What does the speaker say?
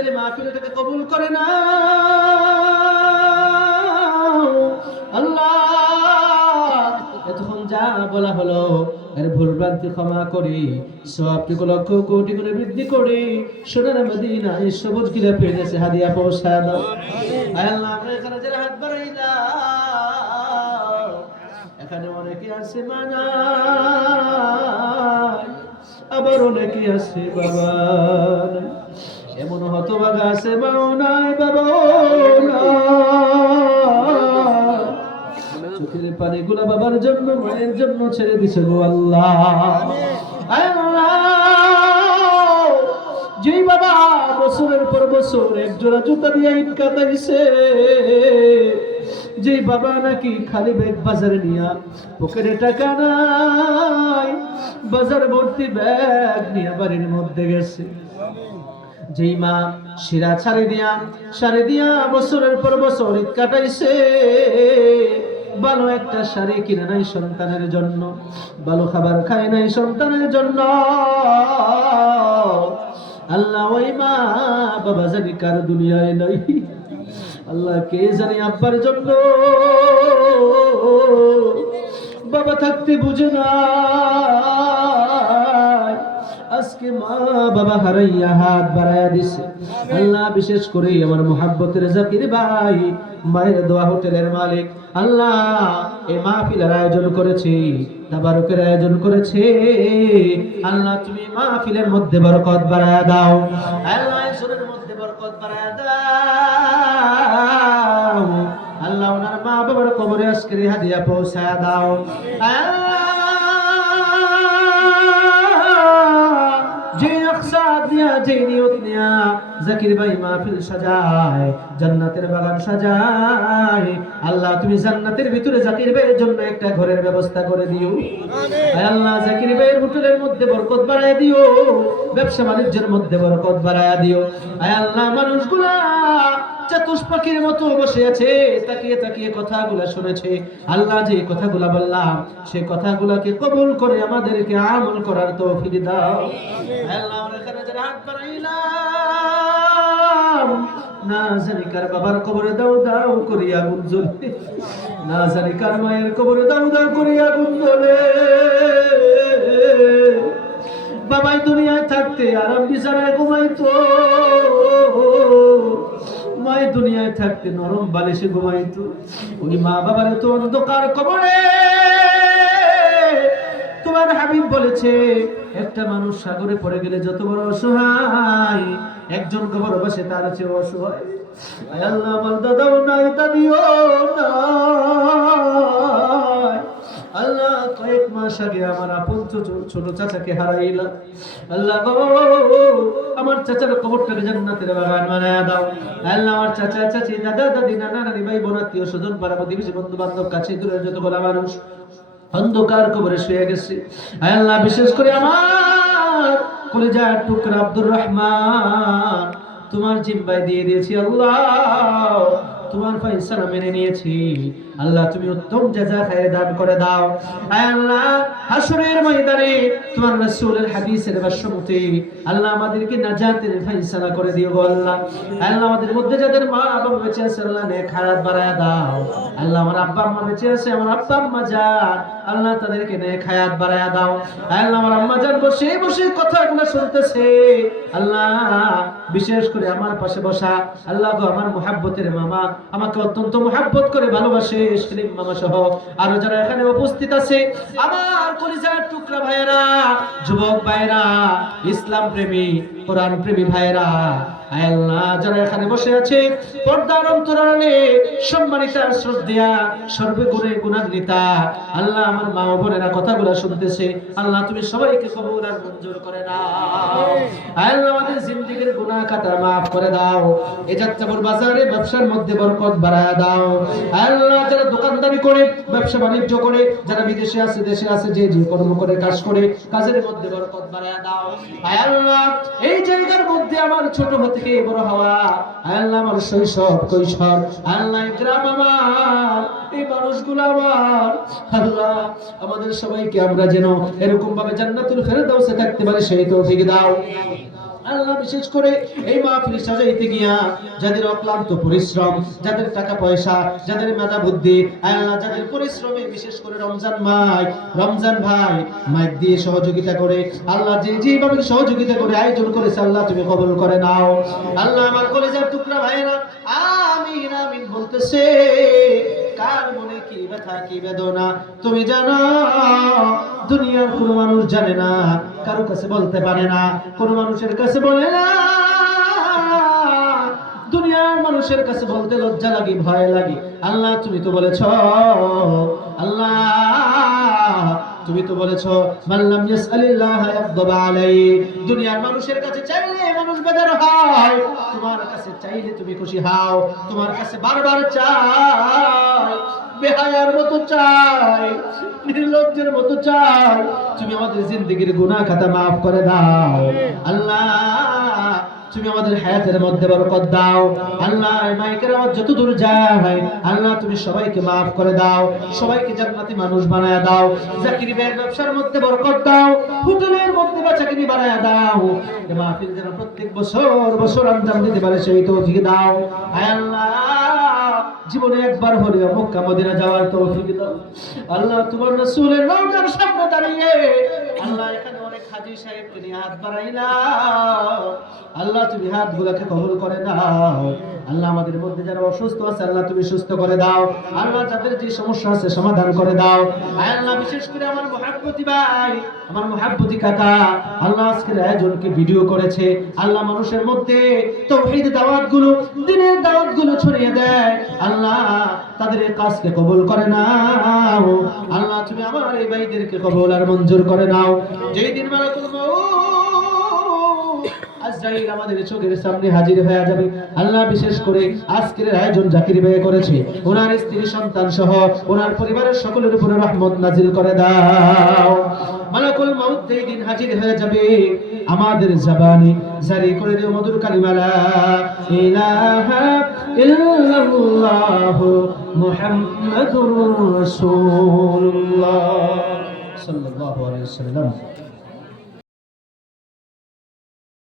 আজকের এই মাহফিলটাকে কবুল করে না আল্লাহ। এতক্ষণ যা বলা হলো এর ভুল ভ্রান্তি ক্ষমা করি, সবটুকু লক্ষ কোটি করে বৃদ্ধি করি সোনার মদিনায় সবুজ গিলা পেয়েছে হাদিয়া পৌঁছায় দাও। আল্লাহ আমরা এখানে যারা হাত বাড়াইলাম এখানে অনেকে আছে মানা, আবার অনেকে আছে বাবা, এমন হতভাগা আছে মাও নাই বাবাও নাই, চোখের পানিগুলা বাবার জন্য মায়ের জন্য ছেড়ে দিছে গো আল্লাহ। আল্লাহ যে বাবা বছরের পর বছর এক জোড়া জুতা দিয়ে ইট কাটাইছে, যে বাবা নাকি খালি ব্যাগ বাজারে নিয়া পকেটে টাকা নাই বাজার ভর্তি ব্যাগ নিয়ে বাড়ির মধ্যে গেছে, যেই মা শিরা সারে দিয়া বছরের পর বছর ঈদ কাটাইছে, ভালো একটা শাড়ি কিনে নাই সন্তানের জন্য, ভালো খাবার খায় নাই সন্তানের জন্য, আল্লাহ ওই মা বাবা জানি কার দুনিয়ায় নাই, আল্লাহ কে জানি আব্বার জন্য বাবা থাকতে বুঝে না, আজকে মা বাবা হারাইয়া হাত বাড়াইয়া দিছে। আল্লাহ বিশেষ করে আমার মুহাব্বতের জাকির ভাই মায়ের দোয়া হোটেলের মালিক, আল্লাহ এই মাহফিলের আয়োজন করেছি, তাবারুকের আয়োজন করেছে, আল্লাহ তুমি মাহফিলের মধ্যে বরকত বাড়ায়া দাও, আল্লাহ সুরের মধ্যে বরকত বাড়ায়া দাও, আল্লাহ ওনার মা বাবার কবরে আজকের হাদিয়া পৌঁছায়া দাও, যে আকসাদ নিয়া যে নিয়ত নিয়া জাকির ভাই মাহফিল সাজায়, জান্নাতের বাগান সাজায়, আল্লাহ তুমি জান্নাতের ভিতরে জাকির ভাইয়ের জন্য একটা ঘরের ব্যবস্থা করে দিও, আয় আল্লাহ জাকির ভাইয়ের হোটেলের মধ্যে বরকত বাড়ায় দিও, ব্যবসা বাণিজ্যের মধ্যে বরকত বাড়ায় দিও, আয় আল্লাহ মানুষগুলা চতুষ্পাখীর মতো বসে আছে তাকিয়ে তাকিয়ে কথাগুলা শুনেছে, আল্লাহ যে কথাগুলা বললাম সেই কথাগুলাকে কবুল করে আমাদেরকে আমল করার তৌফিক দাও, আল্লাহ আমরা এখানে যারা হাত বাড়াইলাম না জানি কার বাবার কবরে দাও দাও করিয়া আগুন জ্বলে, না জানি কার মায়ের কবরে দাও দাও করিয়া আগুন জ্বলে, বাবাই দুনিয়ায় থাকতে আরাম বিছানায় ঘুমাইতো, মাই দুনিয়ায় থাকতে নরম বালিশে ঘুমাইতো, ওই মা বাবার তো অন্ধকার কবরে তোমার হাবিব বলেছে একটা মানুষ সাগরে পড়ে গেলে যত বড় অসহায় একজন কবর বসে তার চেয়ে অসহায়, আয় আল্লাহ আমার দাদাও নাই দাদিও নাই, আল্লাহ কয়েক মাস আগে আমার আপন ছোট চাচাকে হারাইলাম, আল্লাহ গো আমার চাচার কবরটাকে জান্নাতের বাগান বানায়া দাও, আল্লাহ আমার চাচা চাচি দাদা দাদি নানা নানি ভাই বোন আত্মীয় স্বজন পাড়া প্রতিবেশী বন্ধু বান্ধব কাছে দূরের যত বলা মানুষ অন্ধকার কবরে শুয়ে গেছে, আয় আল্লাহ বিশেষ করে আমার কলিজার টুকরা আব্দুর রহমান তোমার জিম্মায় দিয়ে দিয়েছি, আল্লাহ তোমার ফয়সালা মেনে নিয়েছি, আল্লাহ তুমি উত্তম জাযা খায়র দান করে দাও, আয় আল্লাহ হাশরের ময়দানে তোমার রাসূলের হাদিসের ভাষ্যমতে আল্লাহ আমাদেরকে নাজাতের ফয়সালা করে দিও গো আল্লাহ, আল্লাহ আমাদের মধ্যে যাদের মা বাবা বেঁচে আছে আল্লাহ নেক হায়াত বাড়ায়া দাও, আল্লাহ আমার আব্বা আম্মা বেঁচে আছে আমার আব্বা আম্মা জান আল্লাহ তাদেরকে নেক হায়াত বাড়ায়া দাও, আল্লাহ আমার আম্মা জান বসে বসে কথাগুলো শুনতেছে, আল্লাহ বিশেষ করে আমার পাশে বসা আল্লাহ গো আমার মুহাব্বতের মামা আমাকে অত্যন্ত মুহাব্বত করে ভালোবাসে সেলিম মামা সহ আরো যারা এখানে উপস্থিত আছে আমার কলিজার টুকরা ভাইয়েরা যুবক ভাইয়েরা ইসলাম প্রেমী কোরআন প্রেমী ভাইয়েরা, আয় আল্লাহ যারা এখানে বসে আছে পর্দার অন্তরালে সম্মানিতা শ্রদ্ধেয়া সর্বগুণে গুণান্বিতা, আল্লাহ আমার মা ও বোনেরা কথাগুলো শুনতেছে, আল্লাহ তুমি সবাইকে কবুল আর মঞ্জুর করে নাও, আয় আল্লাহ আমাদের জিন্দেগীর গুনাহ খাতা maaf করে দাও, এই যাত্রাপুর বাজারে ব্যবসার মধ্যে বরকত বাড়ায়া দাও, আয় আল্লাহ যারা দোকানদারি করে ব্যবসা বাণিজ্য করে যারা বিদেশে আছে দেশে আছে যে যে কর্ম করে কাজ করে কাজের মধ্যে বরকত বাড়ায়া দাও, আয় আল্লাহ এই জায়গার মধ্যে আমার ছোট থেকে বড় হওয়া, আল্লাহ আমার শৈশব কৈশোর, আল্লাহ গ্রাম আমার এই মানুষগুলো আমার, আল্লাহ আমাদের সবাইকে আমরা যেন এরকম ভাবে জান্নাতুল ফেরদাউসে থাকতে পারি সেই তৌফিক দাও। আল্লাহ বিশেষ করে এই মাহফিল সাজাইতে গিয়া যাদের অক্লান্ত পরিশ্রম, যাদের টাকা পয়সা, যাদের মেধা বুদ্ধি, আল্লাহ যাদের পরিশ্রমে বিশেষ করে রমজান ভাই মাইক দিয়ে সহযোগিতা করে, আল্লাহ যেভাবে সহযোগিতা করে আয়োজন করেছে আল্লাহ তুমি কবুল করে নাও। আল্লাহ আমার কলেজের টুকরা ভাইরা আমিন আমিন বলতেছে, কার মনে কি ব্যথা কি বেদনা তুমি জানো। দুনিয়ার কোনো মানুষ জানে না, কারো কাছে বলতে পারে না, কোনো মানুষের কাছে বলে না। দুনিয়ার মানুষের কাছে বলতে লজ্জা লাগে, ভয় লাগে। আল্লাহ তুমি তো বলেছ, আল্লাহ তুমি তো বলেছ মাল্লাম ইয়াসআলিল্লাহ ইয়াগদাব আলাইহি, দুনিয়ার মানুষের কাছে চাইলে মানুষ বেজার হয়, তোমার কাছে চাইলে তুমি খুশি হও। তোমার কাছে বারবার চাই, বেহায়ার মতো চাই, নির্লজ্জের মতো চাই, তুমি আমাদের জিন্দেগির গুনাহ খাতা maaf করে দাও। আল্লাহ তুমি আমাদের হায়াতের মধ্যে বরকত দাও। আল্লাহ মাইকের আওয়াজ যত দূর যায় আল্লাহ তুমি সবাইকে maaf করে দাও, সবাইকে জান্নাতি মানুষ বানায়া দাও। জাকির ভাইয়ের ব্যবসার মধ্যে বরকত দাও, হোটেলের মধ্যে বেচাকেনি বানায়া দাও। এই মাহফিল যেন প্রত্যেক বছর আঞ্জাম দিতে পারে সেই তৌফিক দাও। আয় আল্লাহ জীবনে একবার হলেও মক্কা মদিনা যাওয়ার তৌফিক দাও। আল্লাহ তোমার রাসূলের রওজার সামনে দাঁড়িয়ে আল্লাহ এখানে অনেক হাজী সাহেবকে নিয়ে হাত বাড়াইলাম, আল্লাহ তুমি হাতগুলোকে কবুল করে নাও। আল্লাহ আমাদের মধ্যে যারা অসুস্থ আছে আল্লাহ তুমি সুস্থ করে দাও। আল্লাহ যাদের যে সমস্যা আছে সমাধান করে দাও। আয় আল্লাহ বিশেষ করে আমার মুহাব্বতি ভাই, আমার মুহাব্বতি কাকা, আল্লাহ আজকের আয়োজনকে ভিডিও করেছে, আল্লাহ মানুষের মধ্যে তাওহীদ দাওয়াতগুলো, দ্বীনের দাওয়াতগুলো ছড়িয়ে দেয়। আল্লাহ তাদের এই কাজকে কবুল করে নাও। আল্লাহ তুমি আমার এই ভাইদেরকে কবুল আর মঞ্জুর করে নাও। যেই দিন মালাকুল মউত আজরাইল আমাদের চোখের সামনে হাজির হয়ে যাবে, আল্লাহ বিশেষ করে আজকের আয়োজন জাকির ভাই করেছে, ওনার স্ত্রী সন্তান সহ ওনার পরিবারের সকলের উপরে রহমত নাজিল করে দাও। মালাকুল মউত যেই দিন হাজির হয়ে যাবে আমাদের জবানে জারি করে দিও মধুর কালিমা লা ইলাহা ইল্লাল্লাহু মুহাম্মাদুর রাসূলুল্লাহ সাল্লাল্লাহু আলাইহি ওয়াসাল্লাম।